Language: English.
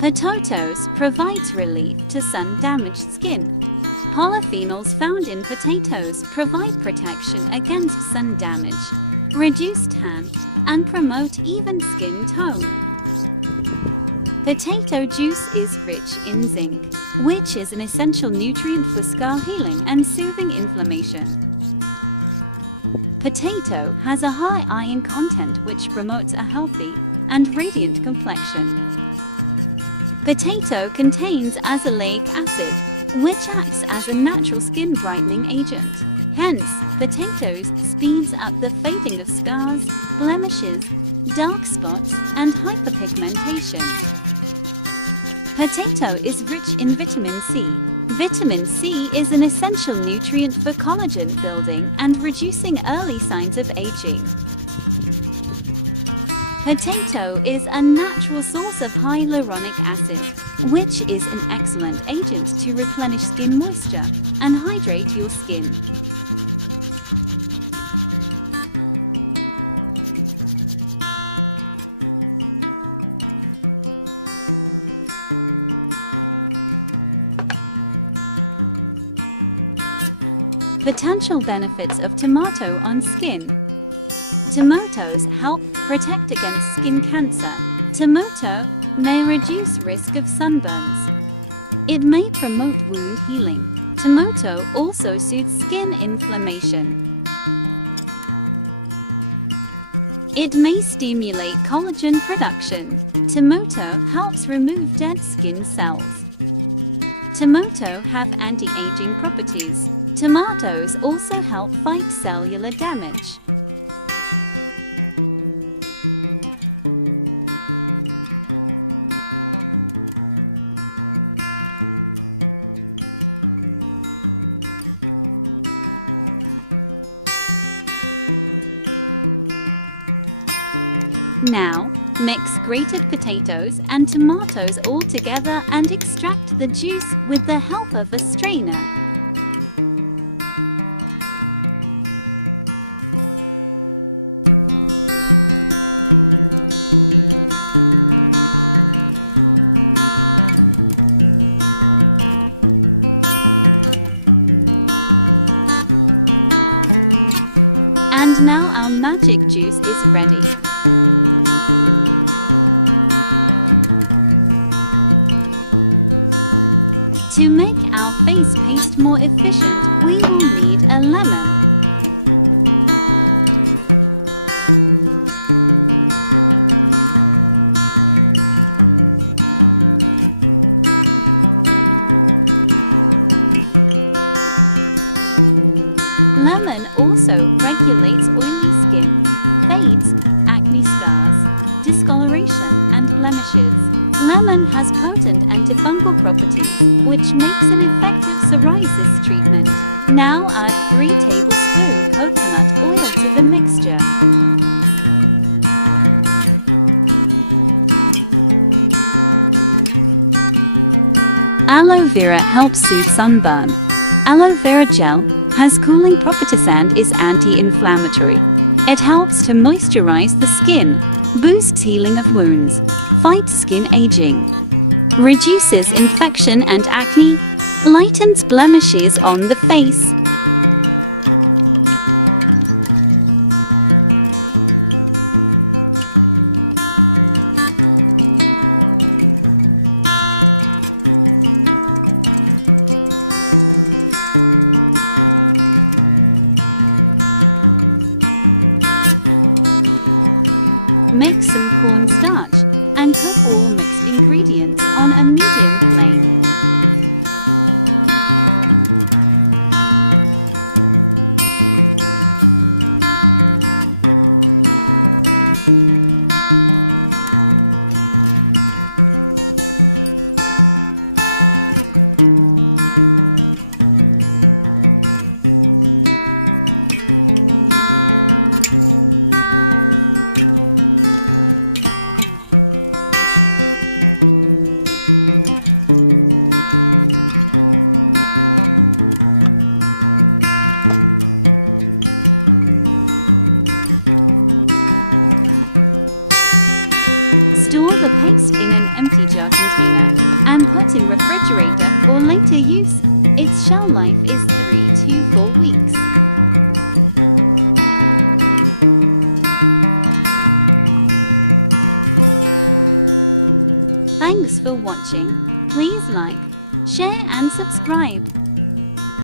Potatoes provides relief to sun-damaged skin. Polyphenols found in potatoes provide protection against sun damage, reduce tan, and promote even skin tone. Potato juice is rich in zinc, which is an essential nutrient for scar healing and soothing inflammation. Potato has a high iron content which promotes a healthy and radiant complexion. Potato contains azelaic acid, which acts as a natural skin brightening agent. Hence, potatoes speeds up the fading of scars, blemishes, dark spots, and hyperpigmentation. Potato is rich in vitamin C. Vitamin C is an essential nutrient for collagen building and reducing early signs of aging. Potato is a natural source of hyaluronic acid, which is an excellent agent to replenish skin moisture and hydrate your skin. Potential benefits of tomato on skin. Tomatoes help protect against skin cancer. Tomato may reduce risk of sunburns. It may promote wound healing. Tomato also soothes skin inflammation. It may stimulate collagen production. Tomato helps remove dead skin cells. Tomato have anti-aging properties. Tomatoes also help fight cellular damage. Now, mix grated potatoes and tomatoes all together and extract the juice with the help of a strainer. And now our magic juice is ready. To make our face paste more efficient, we will need a lemon. Lemon also regulates oily skin, fades, acne scars, discoloration, and blemishes. Lemon has potent antifungal properties, which makes an effective psoriasis treatment. Now add 3 tablespoons coconut oil to the mixture. Aloe vera helps soothe sunburn. Aloe vera gel has cooling properties and is anti-inflammatory. It helps to moisturize the skin, boosts healing of wounds, fights skin aging, reduces infection and acne, lightens blemishes on the face. Mix some cornstarch and cook all mixed ingredients on a medium flame. Store the paste in an empty jar container and put in refrigerator for later use. Its shelf life is 3 to 4 weeks. Thanks for watching. Please like, share and subscribe.